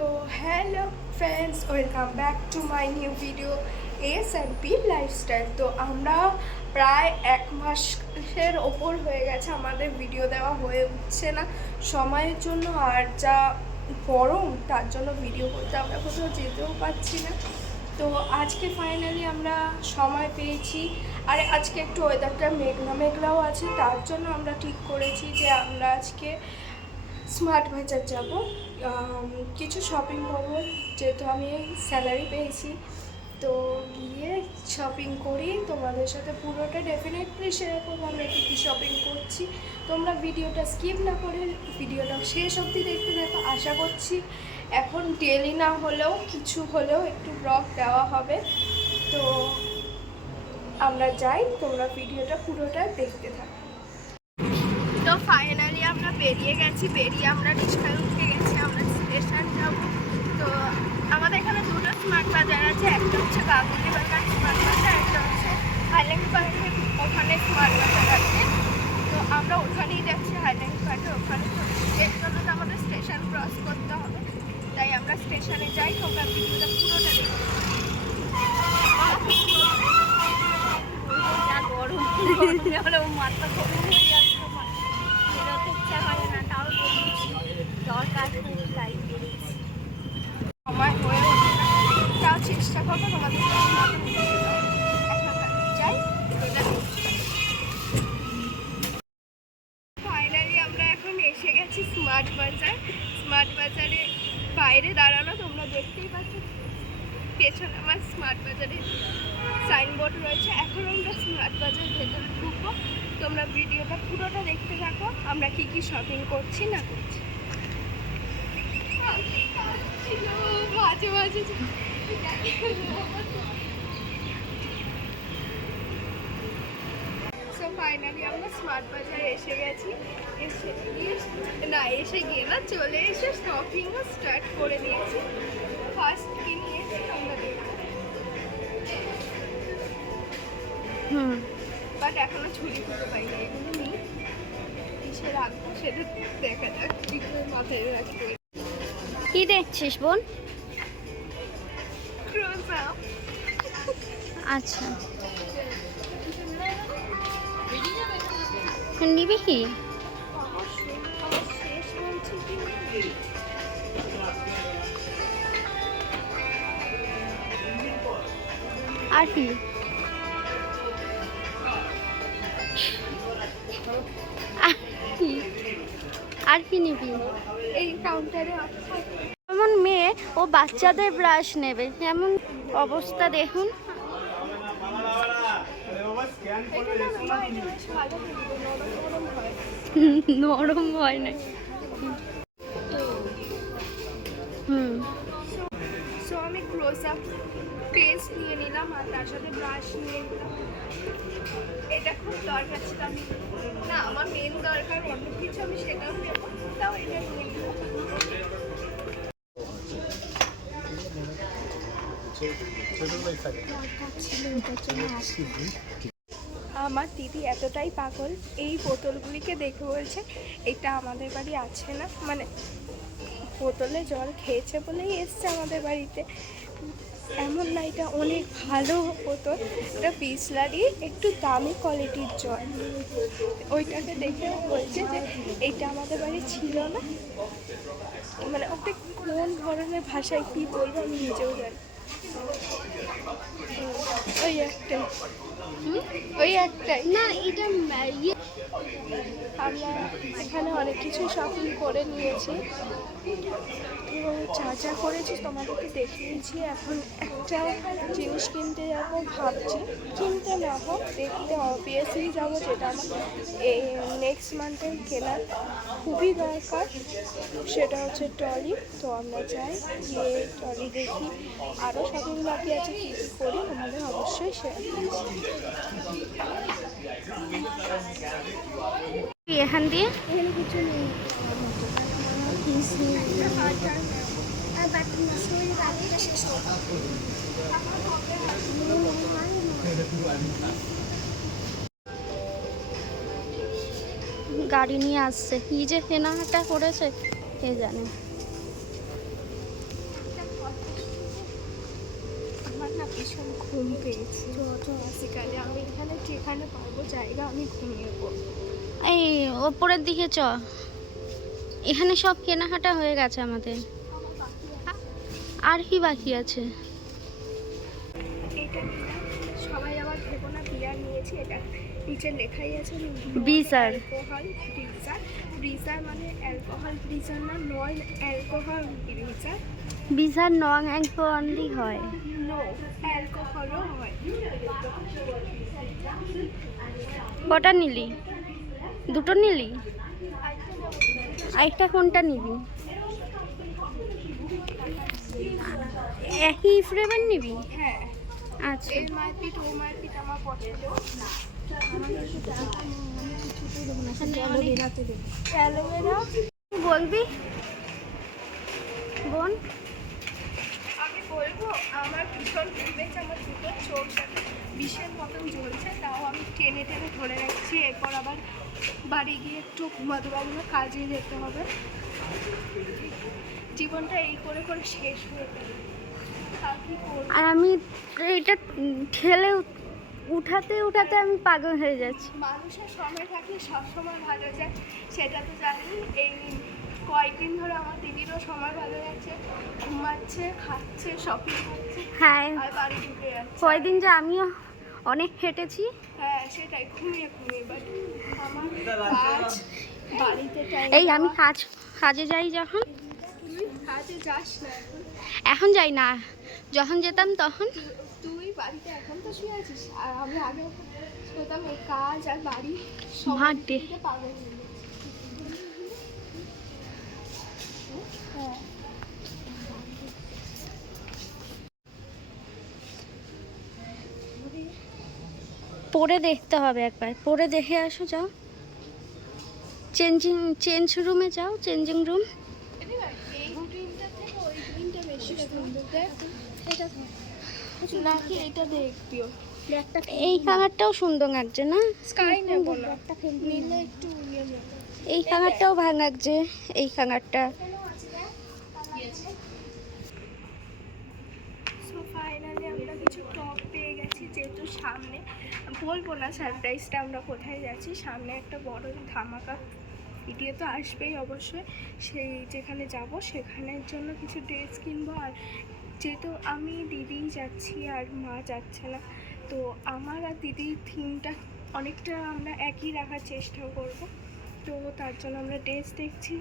So hello friends, welcome back to my new video S and P lifestyle. তো আমরা প্রায় 1 মাসের ওপর হয়ে গেছে আমাদের ভিডিও দেওয়া হয়ে উঠছে না সময়ের জন্য, আর যা গরম তার জন্য ভিডিও করতে আমরা কোথাও যেতেও পারছি না। তো আজকে ফাইনালি আমরা সময় পেয়েছি, আর আজকে একটু ওয়েদারটা মেঘলা মেঘলাও আছে, তার জন্য আমরা ঠিক করেছি যে আমরা আজকে স্মার্ট বাজার যাব, কিছু শপিং করবো। যেহেতু আমি স্যালারি পেয়েছি, তো গিয়ে শপিং করি। তোমাদের সাথে পুরোটা ডেফিনেটলি শেয়ার করবো আমরা কী কী শপিং করছি। তোমরা ভিডিওটা স্কিপ না করে ভিডিওটা শেষ অবধি দেখতে থাকো। আশা করছি এখন ডেলি না হলেও কিছু হলেও একটু ব্লগ দেওয়া হবে। তো আমরা যাই, তোমরা ভিডিওটা পুরোটা দেখতে থাকো। তো ফাইনালি আমরা বেরিয়ে গেছি, আমরা রিক্সায় উঠে গেছি, আমরা স্টেশন যাব। তো আমাদের এখানে দুটো স্মার্ট বাজার আছে, একটা হচ্ছে গাঙ্গুলি বাজার স্মার্ট বাজার, একটা হচ্ছে হাইল্যান্ড পার্কের ওখানে স্মার্ট বাজার আছে। তো আমরা ওখানেই যাচ্ছি, হাইল্যান্ড পার্কের ওখানে। তো এর জন্য তো আমাদের স্টেশন ক্রস করতে হবে, তাই আমরা স্টেশনে যাই। তোমরা ভিডিওটা পুরোটা দেখো। গরম মাথা গরম হয়ে যাচ্ছে, বেরোতে ইচ্ছা করে না, তাও বেরিয়েছি, দরকার খুব তাই বেরিয়েছি। সময় হয়ে ওঠে না, তাও চেষ্টা করবো তোমাদের যাই। ফাইনালি আমরা এখন এসে গেছি স্মার্ট বাজার। স্মার্ট বাজারে বাইরে দাঁড়ানো, তোমরা দেখতেই পাচ্ছ পেছনে আমার স্মার্ট বাজারের সাইনবোর্ড রয়েছে। এখন আমরা স্মার্ট বাজারের ভেতরে ঢুকবো। তোমরা ভিডিওটা পুরোটা দেখতে থাকো, আমরা কি কি শপিং করছি না করছি। মাঝে মাঝে সো ফাইনালি আমরা স্মার্ট বাজারে এসে গেছি। এসে গিয়ে না, চলে এসে শপিংও স্টার্ট করে দিয়েছি। ফার্স্ট কি নিয়েছি তোমরা দেখো। বাট এখনো ঝুড়ি খুঁজে পাইনি, এগুলো নিই কিসে রাখবো সেটা দেখা যাক, কি করে মাথায় রাখবো। কি দেখছিস বোন? আচ্ছা, নিবি কি? আর কি আর কি নিবি? এই কাউন্টারে এমন মেয়ে, ও বাচ্চাদের ব্রাশ নেবে, এমন অবস্থা দেখুন। নরম হয় না। সো আমি ক্লোজ আপ পেস্ট নিয়ে নিলাম, আর তার সাথে ব্রাশ নিয়ে নিলাম। এটা খুব দরকার ছিল, আমি না আমার মেন দরকার অন্য কিছু, আমি সেটাও নেবো, তাও এটা নিয়ে নিলাম। আমার দিদি এতটাই পাগল, এই বোতলগুলিকে দেখে বলছে এটা আমাদের বাড়ি আছে না, মানে বোতলে জল খেয়েছে বলেই এসছে আমাদের বাড়িতে। এমন না, এটা অনেক ভালো বোতল, এটা বিসলারি একটু দামি কোয়ালিটির জল। ওইটাকে দেখে বলছে যে এইটা আমাদের বাড়ি ছিল না, মানে ওকে কোন ধরনের ভাষায় কী বলবো আমি নিজেও জানি। ওই একটাই না, এটা আমরা এখানে অনেক কিছু শপিং করে নিয়েছি। তো যা যা করেছি তোমাদেরকে দেখিয়েছি। এখন একটা জিনিস কিনতে যাবো ভাবছি, কিনতে না হোক দেখতে অবভিয়াসলি যাবো, যেটা আমার এই নেক্সট মান্থের কেনার খুবই দরকার, সেটা হচ্ছে ট্রলি। তো আমরা যাই, গিয়ে ট্রলি দেখি, আরও শপিং বাকি আছে, কী কী করি তোমাদের অবশ্যই শেয়ার করছি। এখান দিয়ে এখানে কিছু নেই, গাড়ি নিয়ে আসছে, কি যে কেনাকাটা করেছে কে জানে। আমার না ভীষণ ঘুম পেয়েছে। বেসিক্যালি আমি এখানে যেখানে পারবো জায়গা আমি ঘুমিয়ে পড়বো। এই ওপরের দিকে চ, এখানে সব কেনাকাটা হয়ে গেছে আমাদের, আর কি বাকি আছে? এটা নিলাম, সবাই আবার ভেবো না বিয়ার নিয়েছি, এটা নিচে লেখাই আছে বিজার। অ্যালকোহল ব্রিজার। ব্রিজার মানে অ্যালকোহল ব্রিজার না, নন অ্যালকোহল ব্রিজার। বিজার নং অ্যালকোহলই হয়। নো, অ্যালকোহলও হয়। কটা নিলি? দুটো নিলি? আরেকটা কোনটা নিবি? একই ফ্লেভার নিবি? হ্যাঁ, আচ্ছা। এই মারপিট ও মারপিট আমার পছন্দ। অ্যালোভেরা বলবি বোন? আমি বলবো আমার ভীষণ ঘুমেছে, আমার দুটো চোখ বিষের মতন জ্বলছে, তাও আমি টেনে টেনে ধরে রাখছি। এরপর আবার বাড়ি গিয়ে একটু ঘুমাতে পারবো না, কাজে যেতে হবে। জীবনটা এই করে করে শেষ হয়ে গেল, আর কি করবো। আর আমি এটা ঠেলে উঠাতে উঠাতে আমি পাগল হয়ে যাচ্ছি। মানুষের সময় থাকলে সবসময় ভালো যায়, সেটা তো জানি। এই কয়েকদিন ধরে আমার দিদিরও সময় ভালো যাচ্ছে, ঘুমাচ্ছে, খাচ্ছে, শপিং করছে, হ্যাঁ, আর বাড়ি ঢুকে যাচ্ছে। কয়দিন যে আমিও অনেক হেঁটেছি। হ্যাঁ সেটাই, ঘুমিয়ে ঘুমিয়ে। বাট আমার কাজ বাড়িতে এই আমি কাজে যাই যখন। তুই কাজে যাস না এখন? এখন যাই না, যখন যেতাম তখন। তুই বাড়িতে এখন তো শুয়ে আছিস, আর আমি আগে শুতাম। এই কাজ আর বাড়ি মাঠে। পাগল হয়ে গেছি। হ্যাঁ, পরে দেখতে হবে একবার, পরে দেখে আসো। যাও চেঞ্জ রুমে যাও, চেঞ্জিং রুম। এই গ্রিনটা থেকে ওই গ্রিনটা বেশি সুন্দর। দেখ এটা নাকি এটা দেখবিও। এই কালারটাও সুন্দর লাগছে না? স্কাই নেবো না, নিলে একটু ইয়ে যাবে। এই কালারটাও ভালো লাগছে, এই কালারটা। সো ফাইনালি আমরা কিছু টপ পেয়ে গেছি। যেহেতু সামনে বলবো না সারপ্রাইজটা আমরা কোথায় যাচ্ছি, সামনে একটা বড় ধামাকা ভিডিও তো আসবেই অবশ্যই। সেই যেখানে যাব সেখানের জন্য কিছু ড্রেস কিনবো। আর যেহেতু আমি দিদিই যাচ্ছি আর মা যাচ্ছে না, তো আমার আর দিদির থিমটা অনেকটা আমরা একই রাখার চেষ্টা করব। তো তার জন্য আমরা ড্রেস দেখছি।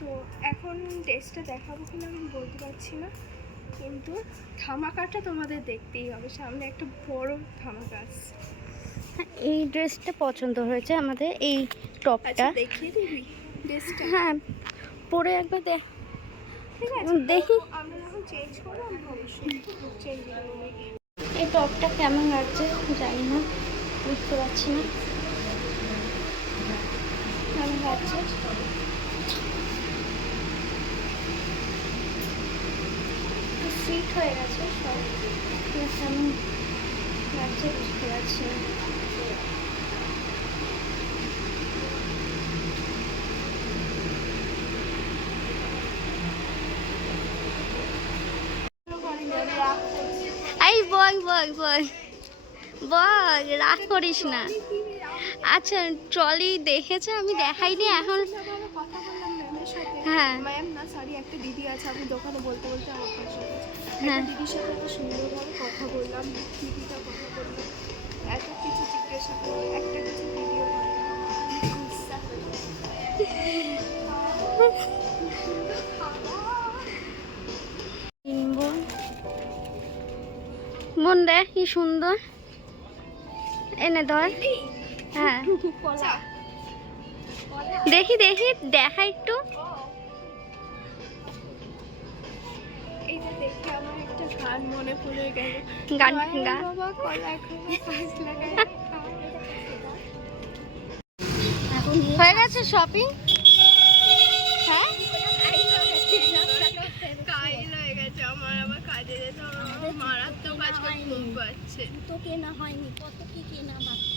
তো এখন ড্রেসটা দেখাবো কিনা আমি বলতে পারছি না, কিন্তু ধামাকাটা তোমাদের দেখতেই হবে। সামনে একটা বড় ধামাকা আসছে। এই ড্রেসটা পছন্দ হয়েছে আমাদের, এই টপটা। আচ্ছা দেখিয়ে দিবি ড্রেসটা? হ্যাঁ, পরে একবার ঠিক আছে, দেখি। আমরা যখন চেঞ্জ করবো আমরা অবশ্যই চেঞ্জ করবো। এই টপটা কেমন লাগছে জানি না, বুঝতে পারছি না কেমন লাগছে। ফিট হয়ে গেছে সব, কেমন লাগছে বুঝতে পারছি না। এই বল বল বল বল, রাগ করিস না। আচ্ছা, ট্রলি দেখেছে, আমি দেখাইনি এখন। কথা বললাম ম্যামের সাথে। হ্যাঁ। ম্যাম না, সরি, একটা দিদি আছে। আমি দোকানে বলতে বলতে আমার পাশে গেছে। হ্যাঁ। একটা দিদির সাথে এত সুন্দরভাবে কথা বললাম, দিদিটা কথা বললাম, এত কিছু জিজ্ঞাসা করলো, একটা কিছু ভিডিও মন দেখ কি সুন্দর, এনে ধর। হ্যাঁ দেখি দেখি, দেখা একটু। এইটা দেখে আমার একটা গান মনে পড়ে গেল। গান বাবা কলা খাওয়া কাজ লাগায়। হয়ে গেছে শপিং? হ্যাঁ, কাইল হয়ে গেছে আমার, আবার কাজে যেতে হবে। আমার মারাত্মক আজকে ঘুম পাচ্ছে। তো কেনা হয়নি, কত কি কেনা বাকি।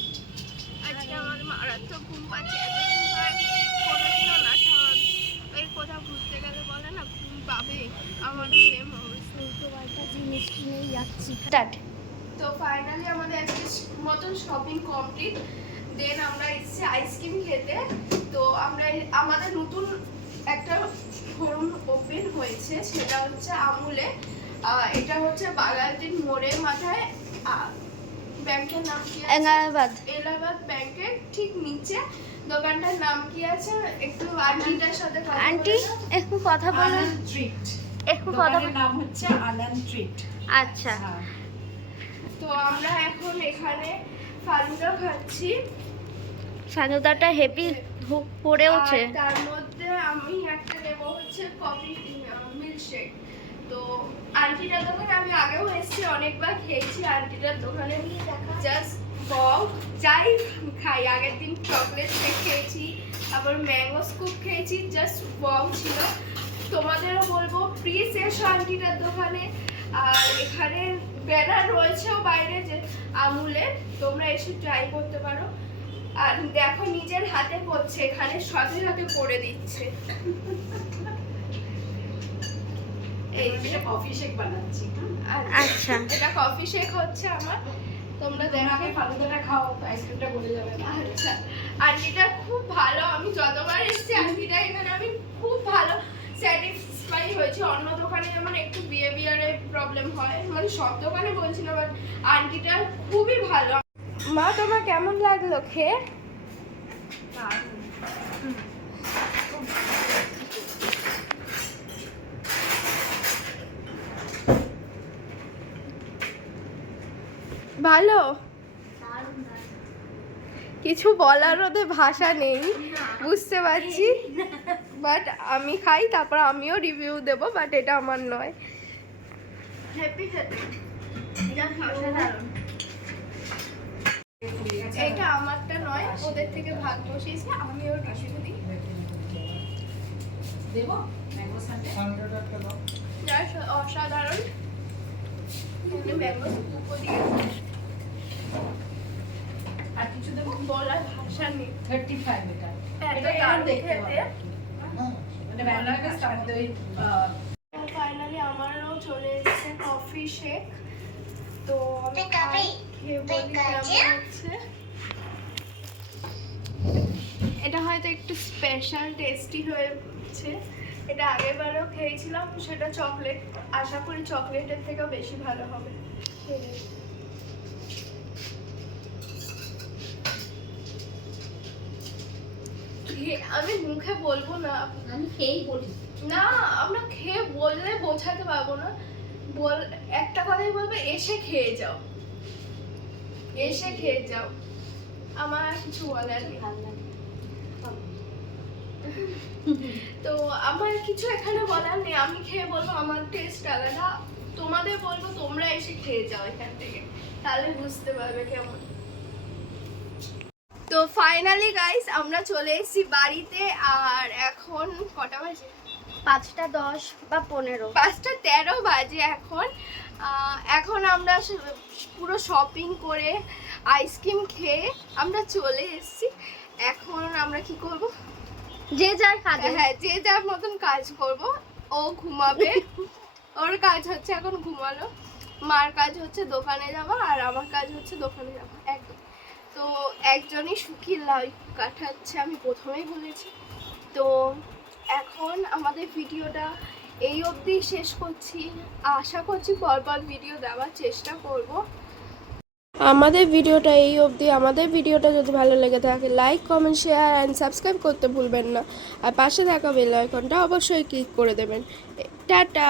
আজকে আমার মারাত্মক ঘুম পাচ্ছে। এতদিন ধরে কোনোদিনও না স্বাভাবিক। এই কোথাও ঘুরতে গেলে বলে না ঘুম পাবে, আমার সেম অবস্থা। উল্টো পাল্টা জিনিস কিনে দেখাচ্ছি। স্টার্ট। তো ফাইনালি আমাদের আজকে মতন শপিং কমপ্লিট। দেন আমরা এসেছি আইসক্রিম খেতে। তো আমরা আমাদের নতুন একটা শোরুম ওপেন হয়েছে, সেটা হচ্ছে আমুলে। এটা হচ্ছে বাগালদিন মোড়ের মাথায়। ব্যাংকের নাম কি আছে? এলাহাবাদ ব্যাংকের ঠিক নিচে। দোকানটার নাম কি আছে? একটু আন্টিটার সাথে কথা বলে। আন্টি একটু কথা বলুন। আনন্দ ট্রিট। একটু কথা দোকানের নাম হচ্ছে আনন্দ ট্রিট। আচ্ছা। তো আমরা এখন এখানে ফালুদা খাচ্ছি। ফালুদাটা হেভি পড়েওছে। আর তার মধ্যে আমি একটা নেব হচ্ছে কফি মিল্কশেক। তো আন্টিটার দোকানে আমি আগেও এসেছি, অনেকবার খেয়েছি আন্টিটার দোকানে। জাস্ট ওয়াও, যাই খাই। আগের দিন চকলেট শেক খেয়েছি, তারপর ম্যাঙ্গো স্কুপ খেয়েছি, জাস্ট ওয়াও ছিল। তোমাদেরও বলবো প্লিজ এসো আন্টিটার দোকানে। আর এখানে ব্যানার রয়েছেও বাইরে যে আমুলের, তোমরা এসে ট্রাই করতে পারো। আর দেখো নিজের হাতে করছে, এখানে সাথে সাথে করে দিচ্ছে। এই এটা কফি শেক বানাচ্ছি। আচ্ছা। এটা কফি শেক হচ্ছে আমার। তোমরা দেখো। আগে ফালুদাটা খাও, আইসক্রিমটা গলে যাবে না। আচ্ছা, আন্টিটা খুব ভালো। আমি যতবার এসেছি আন্টিটা এখানে আমি খুব ভালো স্যাটিসফাই হয়েছি। অন্য দোকানে যেমন একটু বিহেভিয়ারে প্রবলেম হয়, মানে সব দোকানে বলছি না, বাট আন্টিটা খুবই ভালো। মা, তোমার কেমন লাগলো খেয়ে? ভালো? কিছু বলার ওদের ভাষা নেই, বুঝতে পারছি। বাট আমি খাই, তারপর আমিও রিভিউ দেব, বাট এটা আমার নয়। হ্যাপি খেতে। এটা আমারটা নয়, ওদের থেকে ভাগ বসিয়েছি, আমিও রিভিউ দিই। দেবো ম্যাঙ্গো সানডে। অসাধারণ। ম্যাঙ্গো স্কুপও দিয়েছি। আর কিছু দেবো? বলার ভাষা নেই। 35 এটা। এটা দারুণ খেতে। এটা ব্যানানাস তার মধ্যে ওই ফাইনালি আমারও চলে এসেছে কফি শেক। তো আমি খেয়ে বলি কেমন হচ্ছে। এটা হয়তো একটু স্পেশাল টেস্টি হয়েছে। এটা আগেরবারও খেয়েছিলাম, সেটা চকলেট। আশা করি চকলেটের থেকেও বেশি ভালো হবে। আমি মুখে বলবো না, আমি খেয়েই বলি। না আমরা খেয়ে বললে বোঝাতে পারবো না। একটা কথাই বলবো, এসে খেয়ে যাও, এসে খেয়ে যাও। আমার আর কিছু বলার নেই। তো আমার কিছু এখানে বলার নেই। আমি খেয়ে বলবো আমার টেস্ট আলাদা, তোমাদের বলবো তোমরা এসে খেয়ে যাও এখান থেকে, তাহলে বুঝতে পারবে কেমন। তো ফাইনালি গাইস আমরা চলে এসেছি বাড়িতে। আর এখন কটা বাজে? 5:10 বা 15। 5:13 বাজে এখন। এখন আমরা পুরো শপিং করে আইসক্রিম খেয়ে আমরা চলে এসেছি। এখন আমরা কি করব? যে যার কাজে। হ্যাঁ, যে যার মতন কাজ করব। ও ঘুমাবে, ওর কাজ হচ্ছে এখন ঘুমানো। মার কাজ হচ্ছে দোকানে যাওয়া, আর আমার কাজ হচ্ছে দোকানে যাওয়া। একদম। তো একজনই শুকিয়ে লাউ কাটাচ্ছে, আমি প্রথমেই বলেছি। তো এখন আমাদের ভিডিওটা এই অবধি শেষ করছি। আশা করছি পরপর ভিডিও দেওয়ার চেষ্টা করব। আমাদের ভিডিওটা এই অবধি। আমাদের ভিডিওটা যদি ভালো লেগে থাকে like, comment, share and subscribe করতে ভুলবেন না। আর পাশে থাকা বেল আইকনটা অবশ্যই ক্লিক করে দেবেন। টাটা।